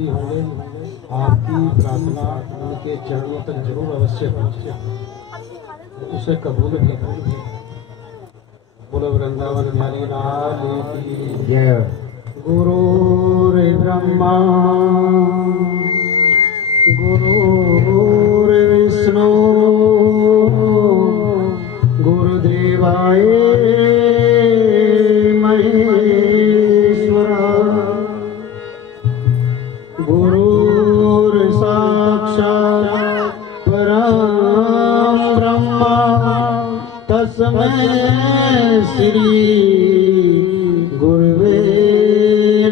भी होंगे, आपकी प्रार्थना उनके चरणों तक जरूर अवश्य पहुँचे, उसे कबूल भी करें। बोलो वृंदावन बिहारी लाल की जय। गुरुर्ब्रह्मा गुरुर्विष्णु गुरुदेवाय महेश्वरा गुरुर्साक्षात् परं ब्रह्मा तस्मै श्री गुरुवे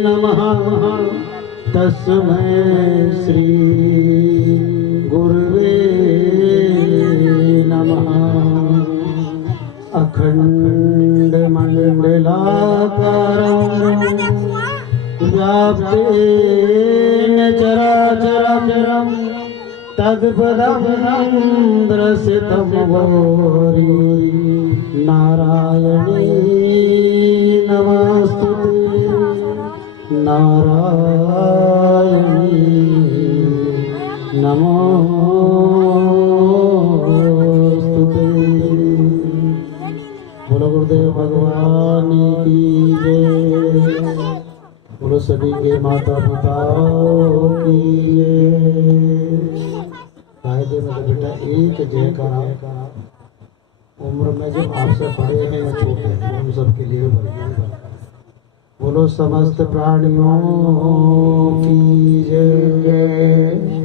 नमः। तस्मै श्री गुरुवे नमः। अखंड मंडलाकारं व्याप्तेन चराचरं तत्पदं दर्शितं गौरी नारायणी नमस्तुते नारायणी नमोस्तुते। बोलो गुरुदेव भगवान की जय। बोलो सभी के माता पिताओं की जय। कायदे में तो बेटा एक जयकारा, उम्र में जो आपसे बड़े हैं या छोटे हैं हम सबके लिए बड़े। बोलो समस्त प्राणियों की जय।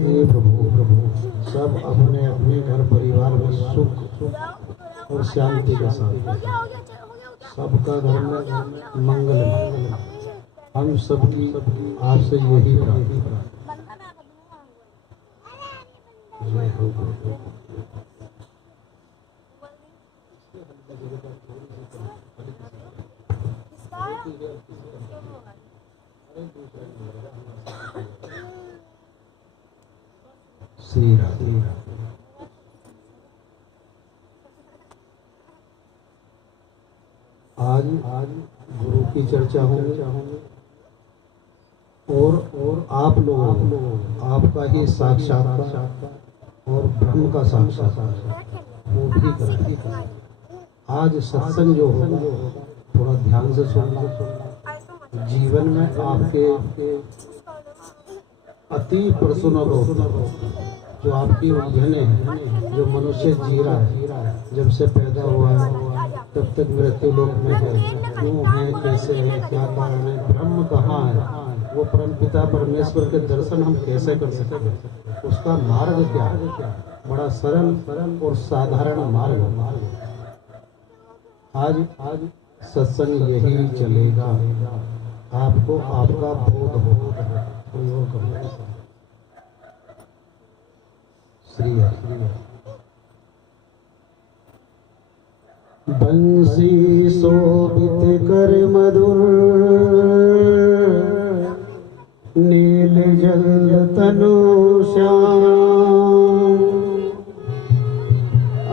हे प्रभु प्रभु सब अपने अपने घर परिवार में सुख और शांति के साथ सबका घर में मंगल हम सबकी आपसे यही प्रार्थना। जय हो श्री राधे। आज गुरु की चर्चा होगी और आप लोग आपका ही साक्षात्कार और ब्रह्म का साक्षात्कार वो भी करेंगे। आज सत्संग जो होगा थोड़ा ध्यान से सुनना। जीवन में आपके अति प्रसन्न जो आपकी उलझने हैं, जो मनुष्य जी रहा है जब से पैदा हुआ है तब तक मृत्यु लोक में है, क्यों है, कैसे है, क्या कारण है, ब्रह्म कहाँ है, वो परम पिता परमेश्वर के दर्शन हम कैसे कर सकते हैं, उसका मार्ग क्या है। बड़ा सरल और साधारण मार्ग। आज सत्संग यही चलेगा। आपको आपका बोध होगा। श्री हरि। बंसी शोभित कर मधुर नील जल तनु श्याम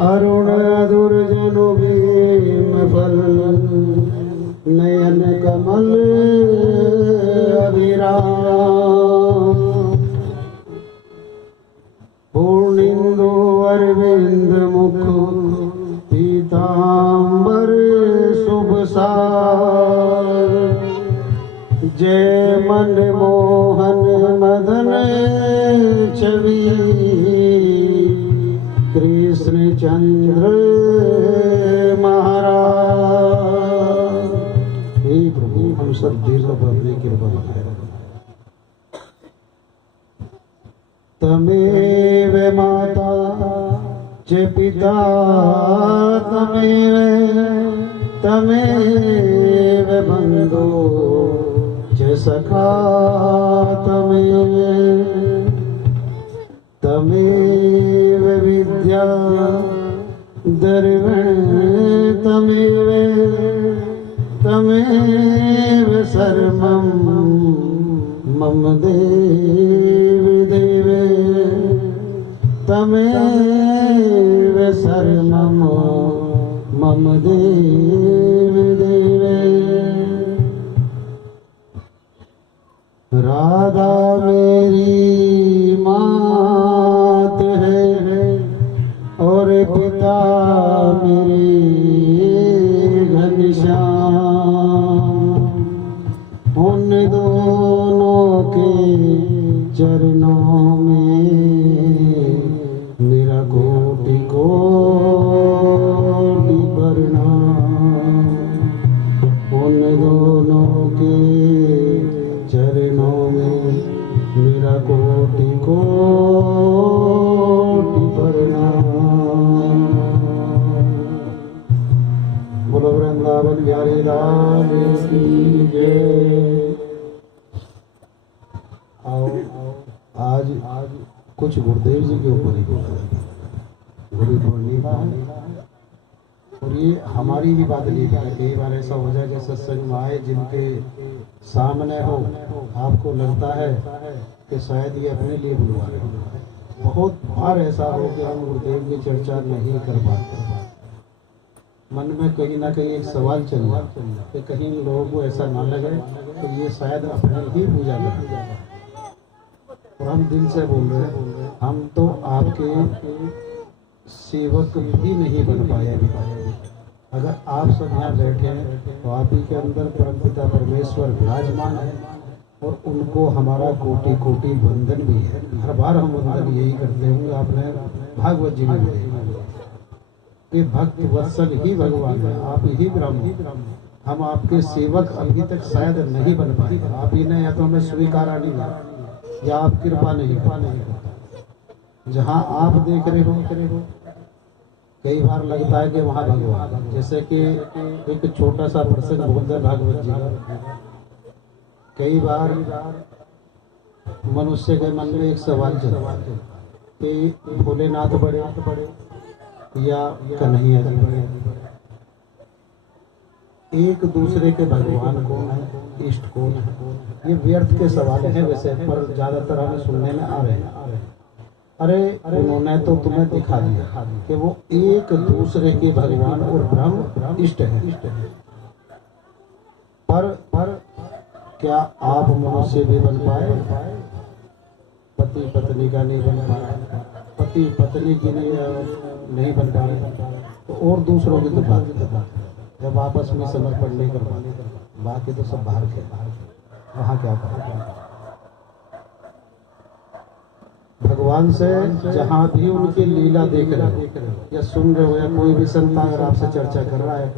अरुण दुर्जनु भीम फल नयन कमल अभिराम पूर्णिंदु अरविंद मुख पीतांबर शुभ सार जय मन मोहन मदन छवि कृष्ण चंद्र महाराज। हे प्रभु हम सब दीर्घ अपनी कृपा करें। तमेव माता च पिता तमेव बंधु च सखा तमेव विद्या दर्वण तमेव सर्वं मम देव देवे तमेव सर्वं मम देव देवे। राधा में चरणों में मेरा कोटि कोटि प्रणाम। उन दोनों के चरणों में मेरा कोटि कोटि प्रणाम। बोलो वृंदावन बिहारी लाल की जय। आओ आज कुछ गुरुदेव जी के ऊपर ही बोला जाता है, गुरु पूर्णिमा है। और ये हमारी ही बात नहीं है, कई बार ऐसा हो जाए कि सत्संग में आए जिनके सामने हो, आपको लगता है कि शायद ये अपने लिए बुलवा रहे हो। बहुत बार ऐसा हो कि हम गुरुदेव की चर्चा नहीं कर पाते, मन में कहीं ना कहीं एक सवाल चल रहा कि कहीं लोगों को ऐसा ना लगे तो ये शायद अपने ही पूजा कर। और हम दिल से बोल रहे हैं, हम तो आपके सेवक भी नहीं बन पाए। अगर आप सब यहाँ बैठे हैं तो आप ही के अंदर परमपिता परमेश्वर विराजमान है और उनको हमारा कोटि कोटि वंदन भी है। हर बार हम वंदन यही करते होंगे, आपने भागवत जी में देखा कि भक्त वत्सल ही भगवान है, आप ही ब्रह्म। हम आपके सेवक अभी तक शायद नहीं बन पाए, आप ही ने या तो हमें स्वीकारा नहीं या आप कृपा नहीं करते। जहाँ आप देख रहे हो कई बार लगता है कि वहाँ भगवान, जैसे कि एक छोटा सा प्रसंग बोलते भागवत जी का। कई बार मनुष्य के मन में एक सवाल चलता है कि भोलेनाथ बड़े या कन्हैया जी बड़े। एक दूसरे के भगवान कौन है, इष्ट कौन है, ये व्यर्थ के सवाल हैं वैसे, पर ज्यादातर हमें सुनने में आ रहे हैं। अरे उन्होंने तो तुम्हें दिखा दिया कि वो एक दूसरे के भगवान और ब्रह्म इष्ट है। पर क्या आप मनुष्य भी बन पाए? पति पत्नी का नहीं बन पाए, पति पत्नी की नहीं बन पाए, तो और दूसरों की तो बात जब आपस में समर्पण नहीं कर पाते, बाकी तो सब बाहर के वहाँ क्या करें। भगवान से जहाँ भी उनकी लीला देख रहे हो या सुन रहे हो, या कोई भी संत अगर आपसे चर्चा कर रहा है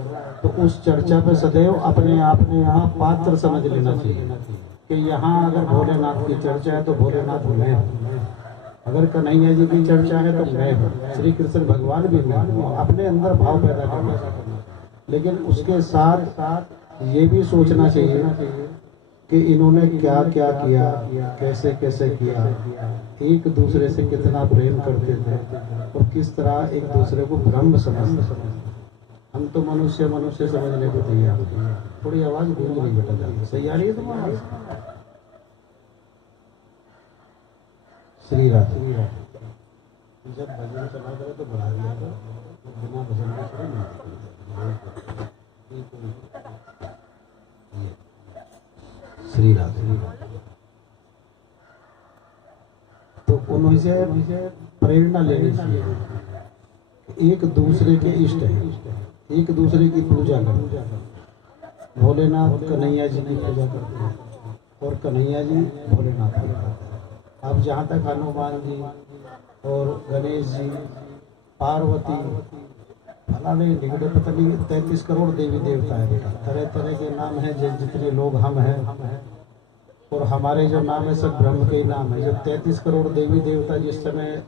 तो उस चर्चा पे सदैव अपने आप को यहाँ पात्र समझ लेना चाहिए कि यहाँ अगर भोलेनाथ की चर्चा है तो भोलेनाथ मैं हूँ, अगर कन्हैया जी की चर्चा है तो मैं हूँ, श्री कृष्ण भगवान भी मैं हूँ। अपने अंदर भाव पैदा करना, लेकिन उसके साथ ये भी सोचना चाहिए कि इन्होंने क्या क्या किया, कैसे कैसे किया, एक दूसरे से कितना प्रेम करते थे और किस तरह एक दूसरे को ब्रह्म समझते। हम तो मनुष्य समझने को तैयार। थोड़ी आवाज गूंज नहीं बेटा, जाती सही आ रही है तुम्हारी? श्री राधे। जब भजन चला करे तो बढ़ा दिया था, बिना भजन के थोड़ी नहीं। श्री राधे। तो उन्हीं से प्रेरणा लेनी चाहिए, एक दूसरे के इष्ट है, एक दूसरे की पूजा करते। भोलेनाथ कन्हैया जी की पूजा करते हैं और कन्हैया जी भोलेनाथ की करते हैं। अब जहाँ तक हनुमान जी और गणेश जी, पार्वती, फलाने निगड़े पता नहीं 33 करोड़ देवी देवता है बेटा, तरह तरह के नाम हैं। जितने लोग हम हैं और हमारे जो नाम है सब ब्रह्म के नाम है। जो 33 करोड़ देवी देवता जिस समय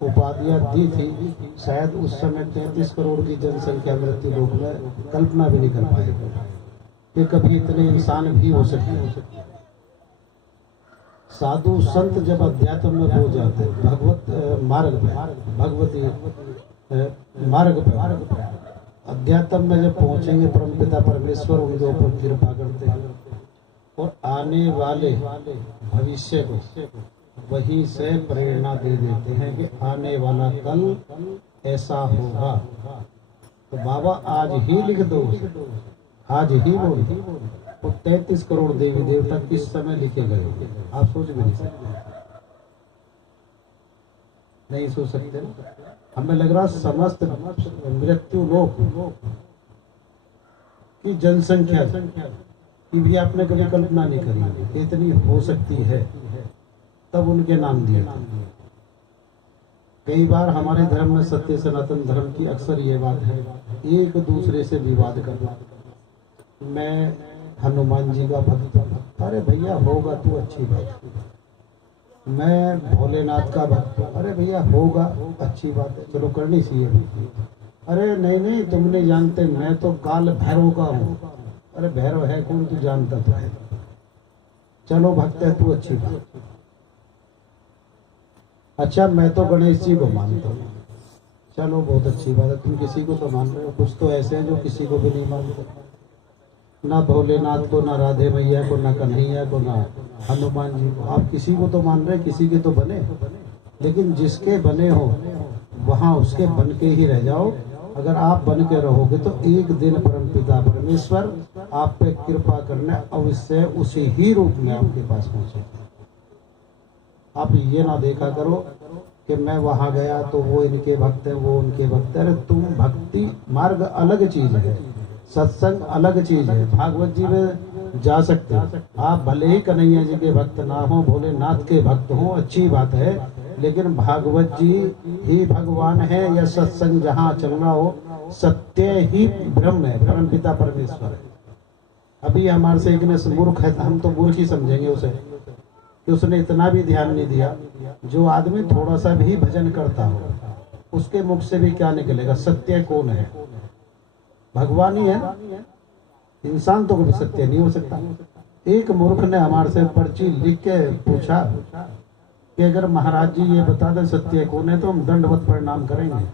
उपाधियां दी थी, शायद उस समय 33 करोड़ की जनसंख्या मृत्यु लोक में कल्पना भी नहीं कर पाए कि कभी इतने इंसान भी हो सकते हैं। साधु संत जब अध्यात्म में हो जाते हैं, भगवत मार्ग पे, भगवती मार्ग पे, अध्यात्म में जब पहुंचेंगे, परमपिता परमेश्वर उनके ऊपर कृपा करते हैं और आने वाले भविष्य को वही से प्रेरणा दे देते हैं कि आने वाला कल ऐसा होगा। तो बाबा आज ही लिख दो, आज ही बोल। तो 33 करोड़ देवी देवता किस समय लिखे गए होंगे, आप सोच भी नहीं सकते, नहीं सोच सकते ना। हमें लग रहा समस्त मृत्यु लोक की जनसंख्या की भी आपने कभी कल्पना नहीं करी, इतनी हो सकती है। तब उनके नाम दिए थे। कई बार हमारे धर्म में, सत्य सनातन धर्म की अक्सर ये बात है, एक दूसरे से विवाद करना। मैं हनुमान जी का भक्त हूँ, अरे भैया होगा तो अच्छी बात। मैं भोलेनाथ का भक्त हूँ, अरे भैया होगा अच्छी बात है, चलो करनी चाहिए। अरे नहीं नहीं, तुम नहीं जानते, मैं तो काल भैरव का हूँ। अरे भैरव है कौन, तू जानता तो है। चलो भक्त है तू, अच्छी बात। अच्छा मैं तो गणेश जी को मानता हूँ, चलो बहुत अच्छी बात है, तुम किसी को तो मान रहे हो। कुछ तो ऐसे हैं जो किसी को भी नहीं मानते, ना भोलेनाथ को, ना राधे मैया को, ना कन्हैया को, ना हनुमान जी को। आप किसी को तो मान रहे, किसी के तो बने, लेकिन जिसके बने हो वहाँ उसके बन के ही रह जाओ। अगर आप बन के रहोगे तो एक दिन परमपिता परमेश्वर आप पे कृपा करने अवश्य उसी ही रूप में आपके पास पहुँचेगा। आप ये ना देखा करो कि मैं वहाँ गया तो वो इनके भक्त है, वो उनके भक्त है। अरे तुम, भक्ति मार्ग अलग चीज है, सत्संग अलग चीज है। भागवत जी में जा सकते हो आप, भले ही कन्हैया जी के भक्त ना हो, भोलेनाथ के भक्त हो, अच्छी बात है, लेकिन भागवत जी ही भगवान है। या सत्संग जहाँ चल रहा हो, सत्य ही ब्रह्म है, परमपिता परमेश्वर है। अभी हमारे से एक ने मूर्ख है, हम तो मूर्ख ही समझेंगे उसे, कि उसने इतना भी ध्यान नहीं दिया। जो आदमी थोड़ा सा भी भजन करता हो, उसके मुख से भी क्या निकलेगा? सत्य कौन है? भगवान ही है ना। इंसान तो कभी सत्य नहीं हो सकता। एक मूर्ख ने हमारे से पर्ची लिख के पूछा कि अगर महाराज जी ये बता दें सत्य कौन है तो हम दंडवत प्रणाम करेंगे।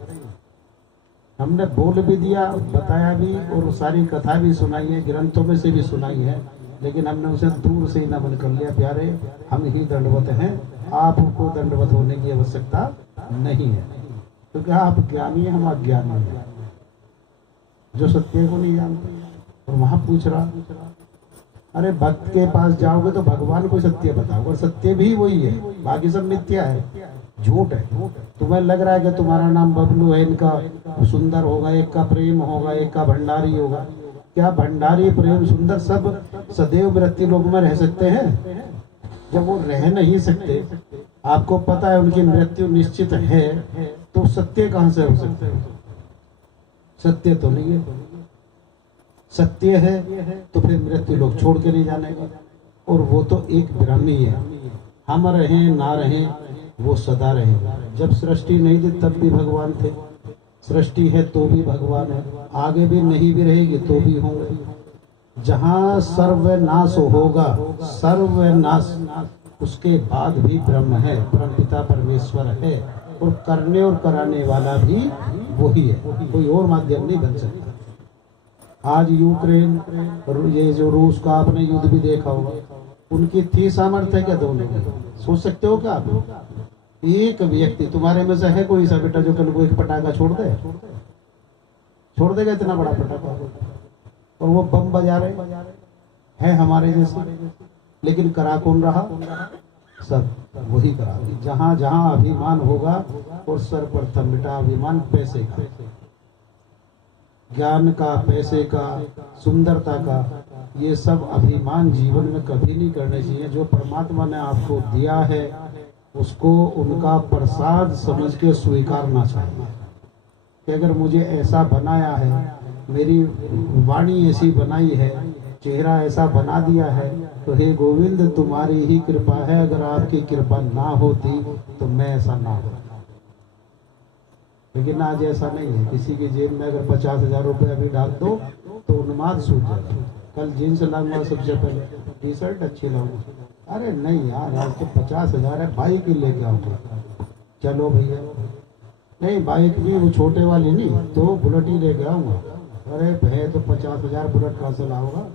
हमने बोल भी दिया, बताया भी, और सारी कथा भी सुनाई है, ग्रंथों में से भी सुनाई है, लेकिन हमने उसे दूर से ही नमन कर लिया। प्यारे, हम ही दंडवत हैं, आपको दंडवत होने की आवश्यकता नहीं है, क्योंकि आप ज्ञानी हैं, हम अज्ञानी हैं, जो सत्य को नहीं जानते। और वहां पूछ रहा, अरे भक्त के पास जाओगे तो भगवान को सत्य बताओ, और सत्य भी वही है, बाकी सब मिथ्या है, झूठ है। तुम्हें लग रहा है कि तुम्हारा नाम बबलू है, इनका सुंदर होगा, एक का प्रेम होगा, एक का भंडारी होगा। क्या भंडारी, प्रेम, सुंदर सब सदैव मृत्यु लोक में रह सकते हैं? जब वो रह नहीं सकते, आपको पता है उनकी मृत्यु निश्चित है, तो सत्य कहां से हो सकते हैं? सत्य तो नहीं है। सत्य है तो फिर मृत्यु लोग छोड़ के नहीं जाने का, और वो तो एक ब्रह्म ही है। हम रहें ना रहें, वो सदा रहेगा। जब सृष्टि नहीं थी तब भी भगवान थे, सृष्टि है तो भी भगवान है, आगे भी नहीं भी रहेगी तो भी होंगे। जहाँ सर्वनाश होगा, सर्वनाश, उसके बाद भी ब्रह्म है, परमपिता परमेश्वर है, और करने और कराने वाला भी वही है, कोई और माध्यम नहीं बन सकता। आज यूक्रेन, ये जो रूस का आपने युद्ध भी देखा होगा, उनकी थी सामर्थ्य क्या दोनों की? सोच सकते हो क्या आप? एक व्यक्ति तुम्हारे में से है कोई सा बेटा जो कल को एक पटाखा छोड़ दे? छोड़ देगा इतना बड़ा पटाखा? और वो बम बजा रहे हैं हमारे जैसे, लेकिन करा कौन रहा? सब वही करा। जहां जहां अभिमान होगा, और सर्वप्रथम बेटा अभिमान पैसे का, ज्ञान का, पैसे का, सुंदरता का, ये सब अभिमान जीवन में कभी नहीं करने चाहिए। जो परमात्मा ने आपको दिया है उसको उनका प्रसाद समझ के स्वीकारना चाहिए, कि अगर मुझे ऐसा बनाया है, मेरी वाणी ऐसी बनाई है, चेहरा ऐसा बना दिया है, तो हे गोविंद तुम्हारी ही कृपा है, अगर आपकी कृपा ना होती तो मैं ऐसा ना होता। लेकिन आज ऐसा नहीं है। किसी की जेब में अगर 50,000 रुपये अभी डाल दो तो उन्माद सूझ जाता है। कल जीन्स लाऊंगा, सबसे पहले टी शर्ट अच्छी लाऊंगा, अरे नहीं यार आज तो 50,000 है, बाइक ही लेके आओगे। चलो भैया, नहीं बाइक भी वो छोटे वाली नहीं, तो बुलेट ही लेके आऊंगा। अरे भैया तो 50,000 बुलेट कहाँ से लाऊंगा?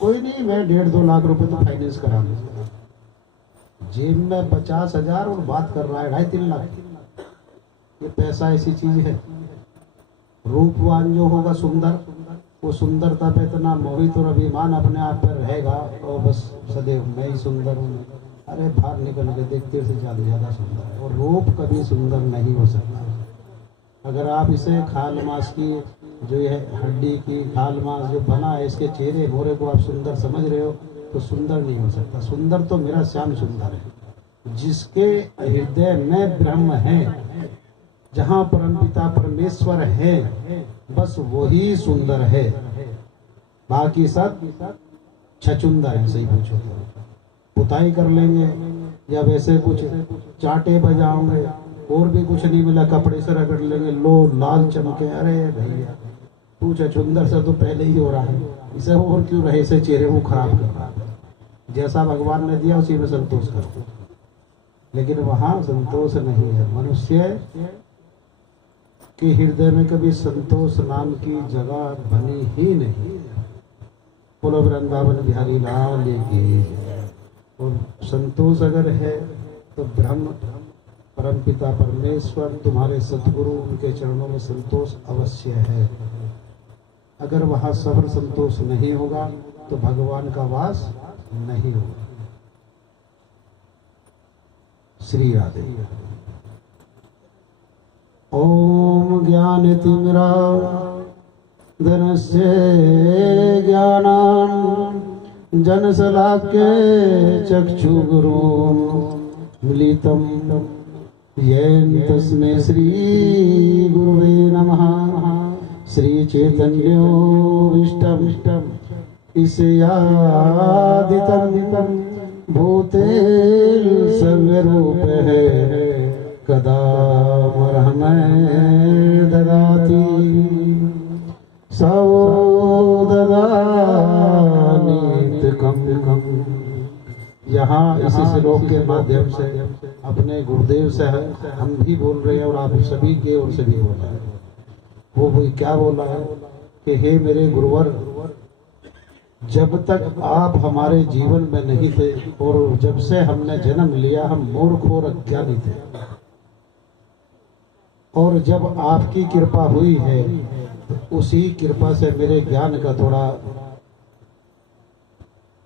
कोई नहीं, मैं 1.5-2 लाख रुपए तो फाइनेंस करा लूंगा। जेब में 50,000 और बात कर रहा है 2.5-3 लाख। ये पैसा ऐसी चीज है। रूपवान जो होगा सुंदर, वो सुंदरता पे इतना मोहित और अभिमान अपने आप पर रहेगा, और बस सदैव मैं ही सुंदर हूँ। अरे बाहर निकल के देखते से ज्यादा सुंदर है। और रूप कभी सुंदर नहीं हो सकता। अगर आप इसे खाल मांस की, जो ये हड्डी की खाल मांस जो बना है, इसके चेहरे मोरे को आप सुंदर समझ रहे हो, तो सुंदर नहीं हो सकता। सुंदर तो मेरा श्याम सुंदर है। जिसके हृदय में ब्रह्म है, जहाँ परमपिता परमेश्वर है, बस वही सुंदर है। बाकी सब छचुंदर है। सही पूछो तो पुताई कर लेंगे या वैसे कुछ चाटे बजाओगे और भी कुछ नहीं मिला, कपड़े से रगड़ लेंगे, लो लाल चमके। अरे भैया तू छचुंदर से तो पहले ही हो रहा है, इसे और क्यों रहे से चेहरे को खराब कर रहा है। जैसा भगवान ने दिया उसी में संतोष करो, लेकिन वहां संतोष नहीं है। मनुष्य के हृदय में कभी संतोष नाम की जगह बनी ही नहीं। बोलो वृंदावन बिहारी लाल की। और संतोष अगर है तो ब्रह्म परमपिता परमेश्वर तुम्हारे सद्गुरु उनके चरणों में संतोष अवश्य है। अगर वहां सब्र संतोष नहीं होगा तो भगवान का वास नहीं होगा। श्री राधे। ओम ज्ञानतिमिरान्धस्य ज्ञानाञ्जनशलाकया चक्षुरुन्मीलितं येन तस्मै श्रीगुरुवे नमः। श्रीचैतन्यो विष्टम ईशयादितं भूतेल सर्वरूपः कदा मरहमय ददाति सौददानीत कम। यहाँ इसी श्लोक के माध्यम से अपने गुरुदेव से हम भी बोल रहे हैं और आप सभी के और सभी बोल रहे हैं। वो क्या बोला है कि हे मेरे गुरुवर, जब तक आप हमारे जीवन में नहीं थे और जब से हमने जन्म लिया हम मूर्ख और अज्ञानी थे, और जब आपकी कृपा हुई है तो उसी कृपा से मेरे ज्ञान का थोड़ा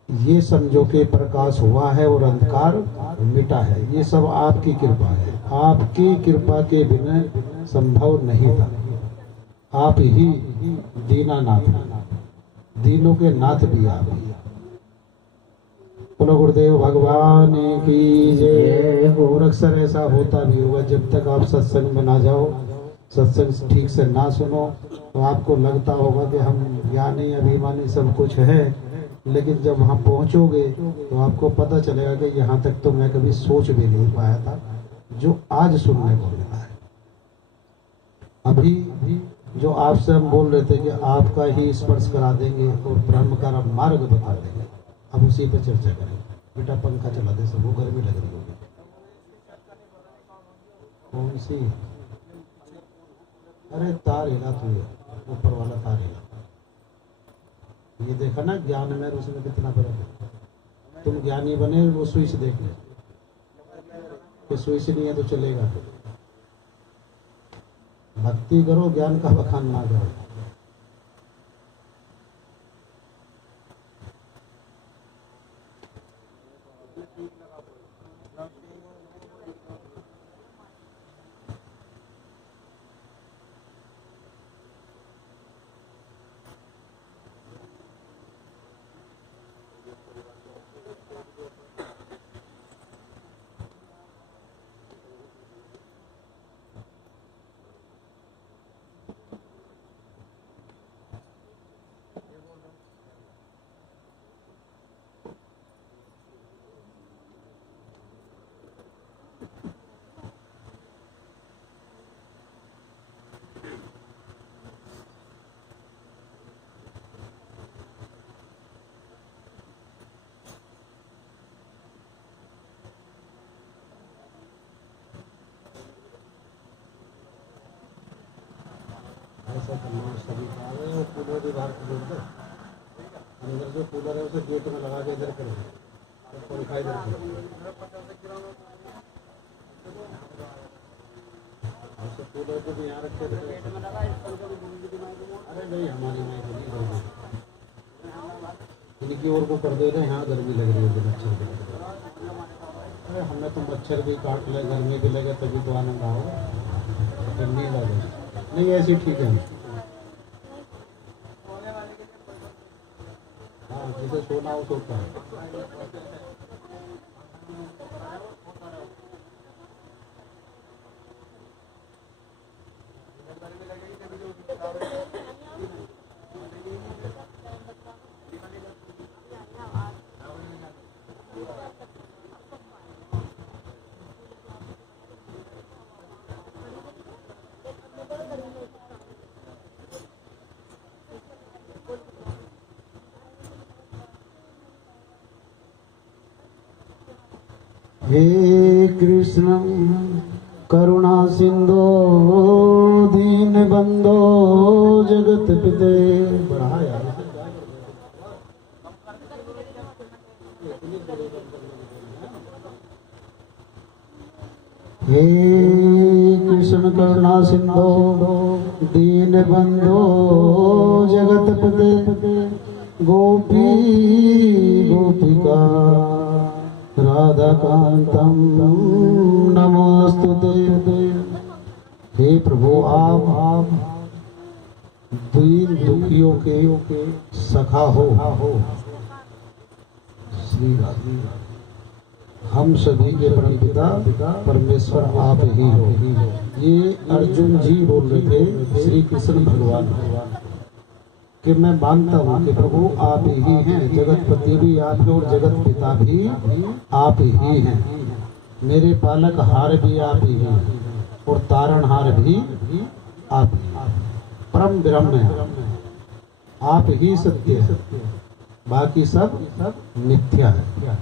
ये समझो कि प्रकाश हुआ है और अंधकार मिटा है। ये सब आपकी कृपा है। आपकी कृपा के बिना संभव नहीं था। आप ही दीनानाथ, दीनों के नाथ भी आप ही। बोलो गुरुदेव भगवान की जय हो। और अक्सर ऐसा होता भी होगा, जब तक आप सत्संग में ना जाओ, सत्संग ठीक से ना सुनो, तो आपको लगता होगा कि हम ज्ञानी अभिमानी सब कुछ है, लेकिन जब वहाँ पहुँचोगे तो आपको पता चलेगा कि यहाँ तक तो मैं कभी सोच भी नहीं पाया था जो आज सुनने को मिला है। अभी जो आपसे हम बोल रहे थे कि आपका ही स्पर्श करा देंगे और ब्रह्म का मार्ग बता देंगे, अब उसी पर चर्चा करेंगे। बेटा पंखा चला दे, सब वो गर्मी लग रही होगी। कौन सी? अरे तार हिला तू, ऊपर वाला तार हिला। ये देखा ना ज्ञान में और उसमें कितना फर्क है। तुम ज्ञानी बने वो स्विच देख ले कि स्विच नहीं है तो चलेगा। भक्ति करो, ज्ञान का बखान ना करो। ऐसा करना सभी का है। वो कूलर भी बाहर खोल दो, अंदर जो कूलर है उसे गेट में लगा के इधर करेंगे, पंखा इधर कूलर को भी यहाँ रखे। अरे नहीं, हमारी माइक नहीं, इनकी ओर को कर दे रहे, यहाँ गर्मी लग रही है मच्छर की। अरे हमें तो मच्छर भी काट ले, गर्मी भी लगे तभी तो आनंद आओगे, ठंडी लगे नहीं। ऐसी ठीक है। हाँ, जिसे सोना हो सोता है। हे कृष्ण करुणा सिंधो दीन बंधो जगत पिते। बढ़ाया हे कृष्ण करुणा सिंधो दीन बंधो जगत पिते। गोपी गोपिका राधा कांतम नमोस्तुते। हे प्रभु आप दीन दुखियों के सखा हो। श्री राधे हम सभी के परम पिता परमेश्वर आप ही हो। ये अर्जुन जी बोल रहे थे श्री कृष्ण भगवान कि मैं मानता हूँ कि प्रभु आप ही हैं, जगतपति भी आप हैं और जगत पिता भी आप ही हैं। मेरे पालक हार भी आप ही हैं और तारणहार भी आप ही। परम ब्रह्म है, आप ही सत्य है, बाकी सब मिथ्या है।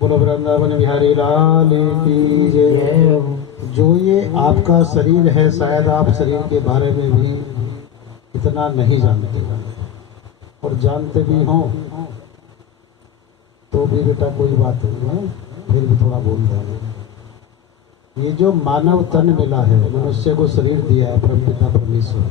बोलो वृंदावन बिहारी लाल की जय। जो ये आपका शरीर है, शायद आप शरीर के बारे में भी इतना नहीं जानते और जानते भी हो तो भी बेटा कोई बात नहीं है, फिर भी थोड़ा बोल देंगे। ये जो मानव तन मिला है, मनुष्य को शरीर दिया है परमपिता परमेश्वर,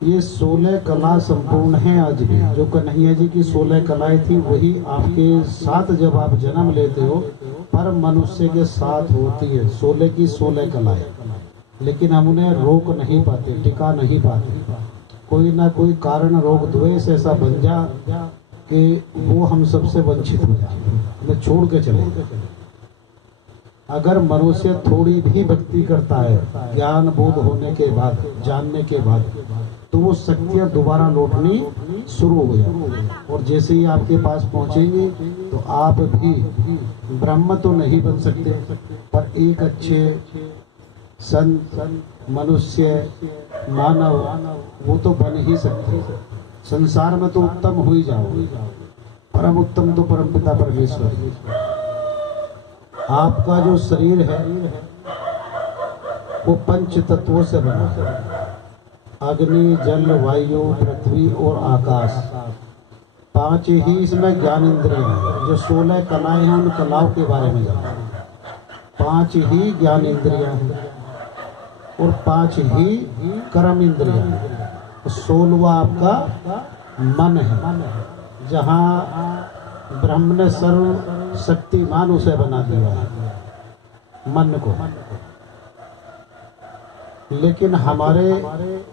ये 16 कला संपूर्ण है। आज भी जो कन्हैया जी की 16 कलाएं थी वही आपके साथ जब आप जन्म लेते हो पर मनुष्य के साथ होती है। 16 की 16 कलाएं, लेकिन हम उन्हें रोक नहीं पाते, टिका नहीं पाते। कोई ना कोई कारण रोग द्वेष ऐसा बन जा कि वो हम सबसे वंचित हो जाए, हमें छोड़ के चले। अगर मनुष्य थोड़ी भी भक्ति करता है ज्ञान बोध होने के बाद, जानने के बाद, तो वो शक्तियाँ दोबारा लौटनी शुरू हो जाए और जैसे ही आपके पास पहुंचेंगे तो आप भी ब्रह्म तो नहीं बन सकते पर एक अच्छे संत, मनुष्य, मानव वो तो बन ही सकते। संसार में तो उत्तम हो ही जाओगे, परम उत्तम तो परम पिता परमेश्वर। आपका जो शरीर है वो पंच तत्वों से बना है, अग्नि, जल, वायु, पृथ्वी और आकाश। 5 ही इसमें ज्ञान इंद्रियां हैं। जो 16 कलाएं हैं उन कलाओं के बारे में जाना। 5 ही ज्ञान इंद्रियां हैं और 5 ही कर्म इंद्रियां हैं। 16वां आपका मन है, जहाँ ब्रह्म ने सर्व शक्तिमान उसे बना दिया है मन को। लेकिन हमारे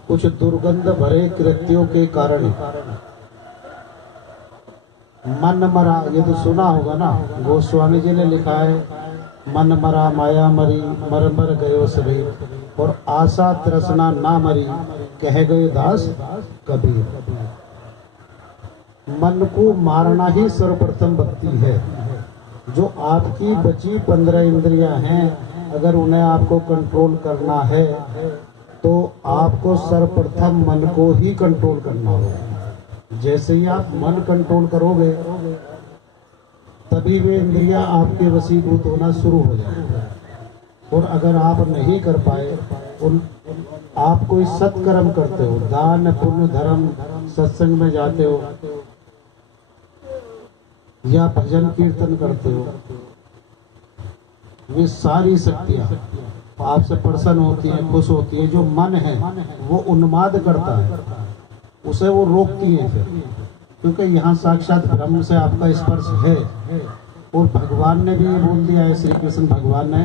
कुछ दुर्गंध भरे कृत्यों के कारण मन मरा। ये तो सुना होगा ना, गोस्वामी जी ने लिखा है, मन मरा माया मरी, मर मर गयो सभी, और आशा तृष्णा ना मरी, कह गए दास कबीर। मन को मारना ही सर्वप्रथम भक्ति है। जो आपकी बची 15 इंद्रियां हैं, अगर उन्हें आपको कंट्रोल करना है तो आपको सर्वप्रथम मन को ही कंट्रोल करना होगा। जैसे ही आप मन कंट्रोल करोगे तभी वे इंद्रियां आपके वशीभूत होना शुरू हो जाएंगी। और अगर आप नहीं कर पाए, आप कोई सत्कर्म करते हो, दान पुण्य धर्म, सत्संग में जाते हो या भजन कीर्तन करते हो, वे सारी शक्तियाँ आपसे प्रसन्न होती हैं, खुश होती है। जो मन है वो उन्माद करता है, उसे वो रोकती है फिर, क्योंकि यहाँ साक्षात ब्रह्म से आपका स्पर्श है। और भगवान ने भी ये बोल दिया है, श्री कृष्ण भगवान ने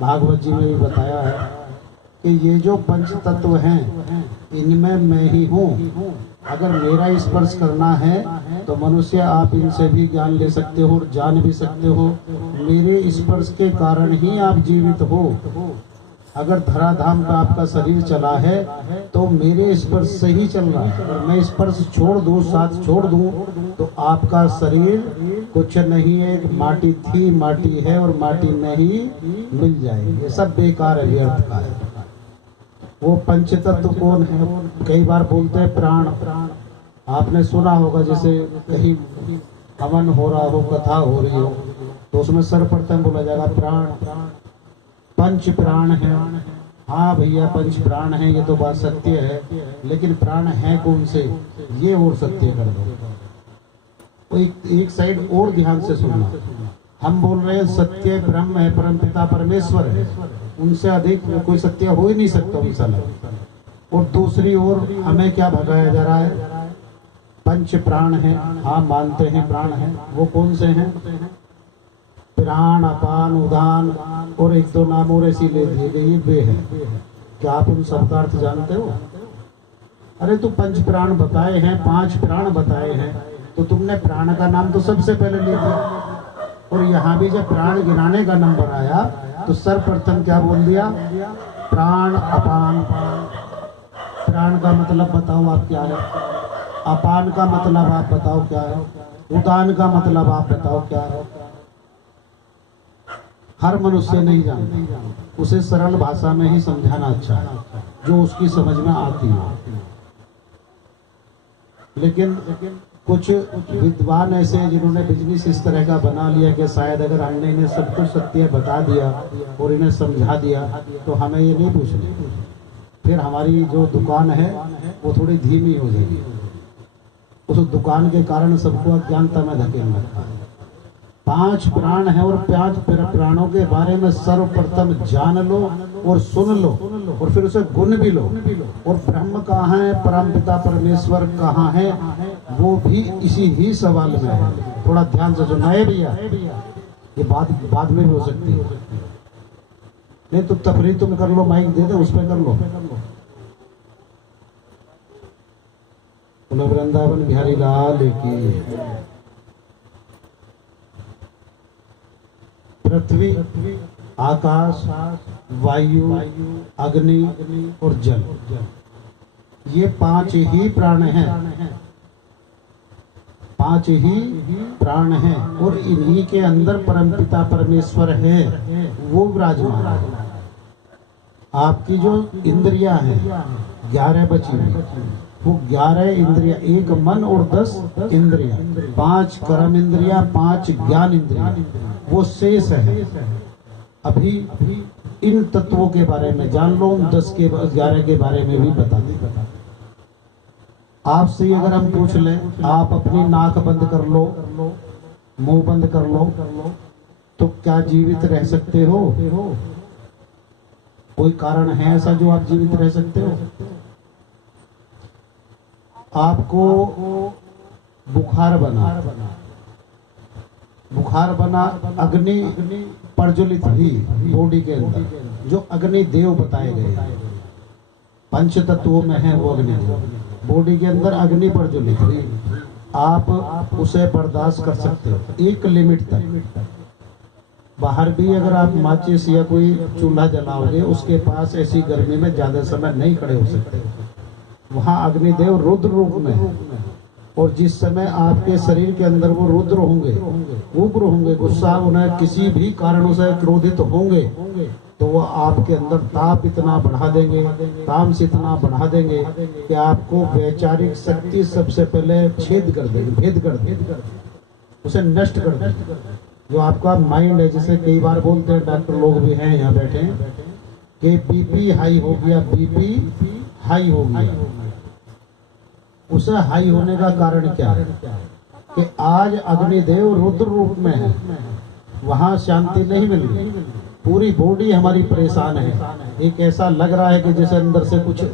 भागवत जी में भी बताया है कि ये जो पंच तत्व हैं इनमें मैं ही हूँ। अगर मेरा स्पर्श करना है तो मनुष्य आप इनसे भी ज्ञान ले सकते हो और जान भी सकते हो। मेरे स्पर्श के कारण ही आप जीवित हो। अगर धराधाम पे आपका शरीर चला है तो मेरे स्पर्श से ही चल रहा है। अगर मैं स्पर्श छोड़ दूँ, साथ छोड़ दूँ, तो आपका शरीर कुछ नहीं है, एक माटी थी, माटी है और माटी में ही मिल जाएगी। ये सब बेकार है, व्यर्थ का है। वो पंचतत्व कौन है? कई बार बोलते हैं प्राण। आपने सुना होगा, जैसे कहीं हवन हो रहा हो, कथा हो रही हो, तो उसमें सर्वप्रथम बोला जाएगा प्राण। पंच प्राण है। हाँ भैया पंच प्राण है, ये तो बात सत्य है, लेकिन प्राण है कौन से, ये और सत्य कर दो। तो एक साइड और ध्यान से सुनना। हम बोल रहे हैं सत्य ब्रह्म है, परमपिता परमेश्वर है, उनसे अधिक कोई सत्य हो ही नहीं सकता उनसा लग। और दूसरी ओर हमें क्या भगाया जा रहा है, पंच प्राण है। हाँ मानते हैं प्राण है, वो कौन से हैं, प्राण अपान उदान और एक दो नाम और ऐसी ले दिए गए, ये वे है। क्या आप उन सबका अर्थ जानते हो? अरे तो पंच प्राण बताए हैं, पांच प्राण बताए हैं, तो तुमने प्राण का नाम तो सबसे पहले ले दिया। और यहाँ भी जब प्राण गिनाने का नंबर आया तो सर्वप्रथम क्या बोल दिया, प्राण अपान। प्राण का मतलब बताओ आप क्या है, अपान का मतलब आप बताओ क्या है, उदान का मतलब आप बताओ क्या है। हर मनुष्य नहीं जानता, उसे सरल भाषा में ही समझाना अच्छा है, जो उसकी समझ में आती है। लेकिन कुछ विद्वान ऐसे हैं जिन्होंने बिजनेस इस तरह का बना लिया कि शायद अगर हमने इन्हें सब कुछ सत्य बता दिया और इन्हें समझा दिया तो हमें ये नहीं पूछना, फिर हमारी जो दुकान है वो थोड़ी धीमी हो जाएगी। उस दुकान के कारण सबको अज्ञानता में धकेल रखा है। पांच प्राण है और पांच प्राणों के बारे में सर्वप्रथम जान लो और सुन लो और फिर उसे गुण भी लो। और ब्रह्म कहाँ है, परमपिता परमेश्वर कहाँ है, वो भी इसी ही सवाल में है। थोड़ा ध्यान से सुनना है भैया, ये बात बाद में भी हो सकती है। नहीं तो तफरी तुम कर लो, माइक दे दे उस पर कर लो। वृंदावन बिहारी लाल की। पृथ्वी, आकाश, वायु, अग्नि और जल, ये पांच ही प्राण हैं। पांच ही प्राण हैं और इन्हीं के अंदर परमपिता परमेश्वर है, वो विराजमान है। आपकी जो इंद्रियां हैं 11 बची हुई, वो 11 इंद्रिया, एक मन और 10 इंद्रिया, 5 कर्म इंद्रिया, 5 ज्ञान इंद्रिया, वो शेष है। अभी इन तत्वों के बारे में जान लो, 10 के 11 के बारे में भी बता दें। आपसे अगर हम पूछ लें, आप अपनी नाक बंद कर लो, मुंह बंद कर लो, तो क्या जीवित रह सकते हो? कोई कारण है ऐसा जो आप जीवित रह सकते हो? आपको बुखार बना, अग्नि प्रज्वलित हुई बॉडी के अंदर, जो अग्नि देव बताए गए, पंच तत्वों में है वो अग्नि देव, बॉडी के अंदर अग्नि प्रज्वलित हुई, आप उसे बर्दाश्त कर सकते हो एक लिमिट तक। बाहर भी अगर आप माचिस या कोई चूल्हा जलाओगे, उसके पास ऐसी गर्मी में ज्यादा समय नहीं खड़े हो सकते। वहां अग्निदेव रुद्र रूप में है, और जिस समय आपके शरीर के अंदर वो रुद्र होंगे, उग्र होंगे, गुस्सा, उन्हें किसी भी कारणों से क्रोधित होंगे, तो वो आपके अंदर ताप इतना बढ़ा देंगे, तामस इतना बढ़ा देंगे कि आपको वैचारिक शक्ति सबसे पहले छेद कर देंगे, भेद कर देंगे, उसे नष्ट कर देंगे। जो आपका माइंड है, जिसे कई बार बोलते हैं, डॉक्टर लोग भी हैं यहाँ बैठे हैं, कि बीपी हाई हो गया, बीपी हाई हो गया। उसे हाई होने का कारण क्या है कि आज अग्निदेव रुद्र रूप में है, वहां शांति नहीं मिल रही, पूरी बॉडी हमारी परेशान है। एक ऐसा लग रहा है कि जैसे अंदर से कुछ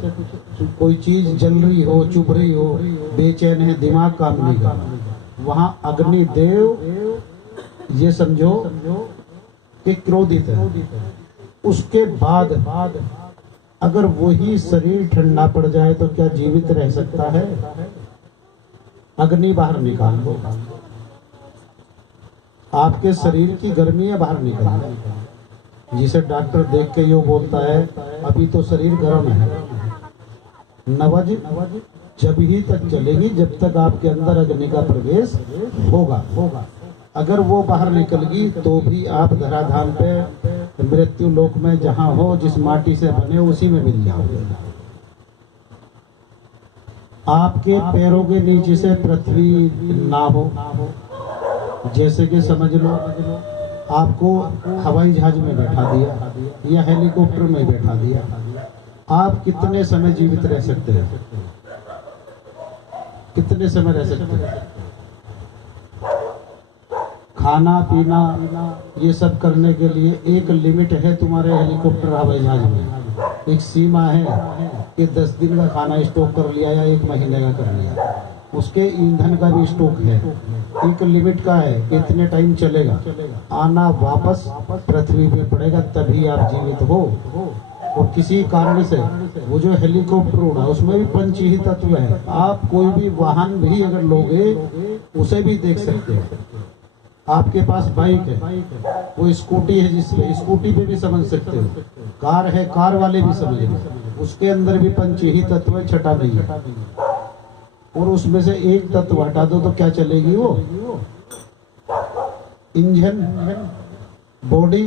कोई चीज जल रही हो, चुभ रही हो, बेचैन है, दिमाग काम नहीं कर रहा। वहां अग्निदेव ये समझो कि क्रोधित है। उसके बाद अगर वही शरीर ठंडा पड़ जाए तो क्या जीवित रह सकता है? अग्नि बाहर निकाल दो, आपके शरीर की गर्मी है बाहर निकाल, जिसे डॉक्टर देख के यो बोलता है अभी तो शरीर गर्म है। नवज जब ही तक चलेगी जब तक आपके अंदर अग्नि का प्रवेश होगा। अगर वो बाहर निकल गई तो भी आप धराधाम पे मृत्यु लोक में जहां हो, जिस माटी से बने उसी में मिल जाओगे। आपके पैरों के नीचे से पृथ्वी ना हो, जैसे कि समझ लो आपको हवाई जहाज में बैठा दिया या हेलीकॉप्टर में बैठा दिया, आप कितने समय जीवित रह सकते हैं? कितने समय रह सकते हैं? खाना पीना ये सब करने के लिए एक लिमिट है तुम्हारे हेलीकॉप्टर हवाई जहाज में, एक सीमा है कि 10 दिन का खाना स्टॉक कर लिया या 1 महीने का कर लिया। उसके ईंधन का भी स्टॉक है, एक लिमिट का है कि इतने टाइम चलेगा, आना वापस पृथ्वी पे पड़ेगा तभी आप जीवित हो। और किसी कारण से वो जो हेलीकॉप्टर उड़ा उसमें भी पंच ही तत्व है। आप कोई भी वाहन भी अगर लोगे उसे भी देख सकते हैं। आपके पास बाइक है, वो स्कूटी है जिसपे स्कूटी पे भी समझ सकते हो, कार है कार वाले भी समझेंगे, उसके अंदर भी पंच ही तत्व है, छठा नहीं है। और उसमें से एक तत्व हटा दो तो क्या चलेगी? वो इंजन, बॉडी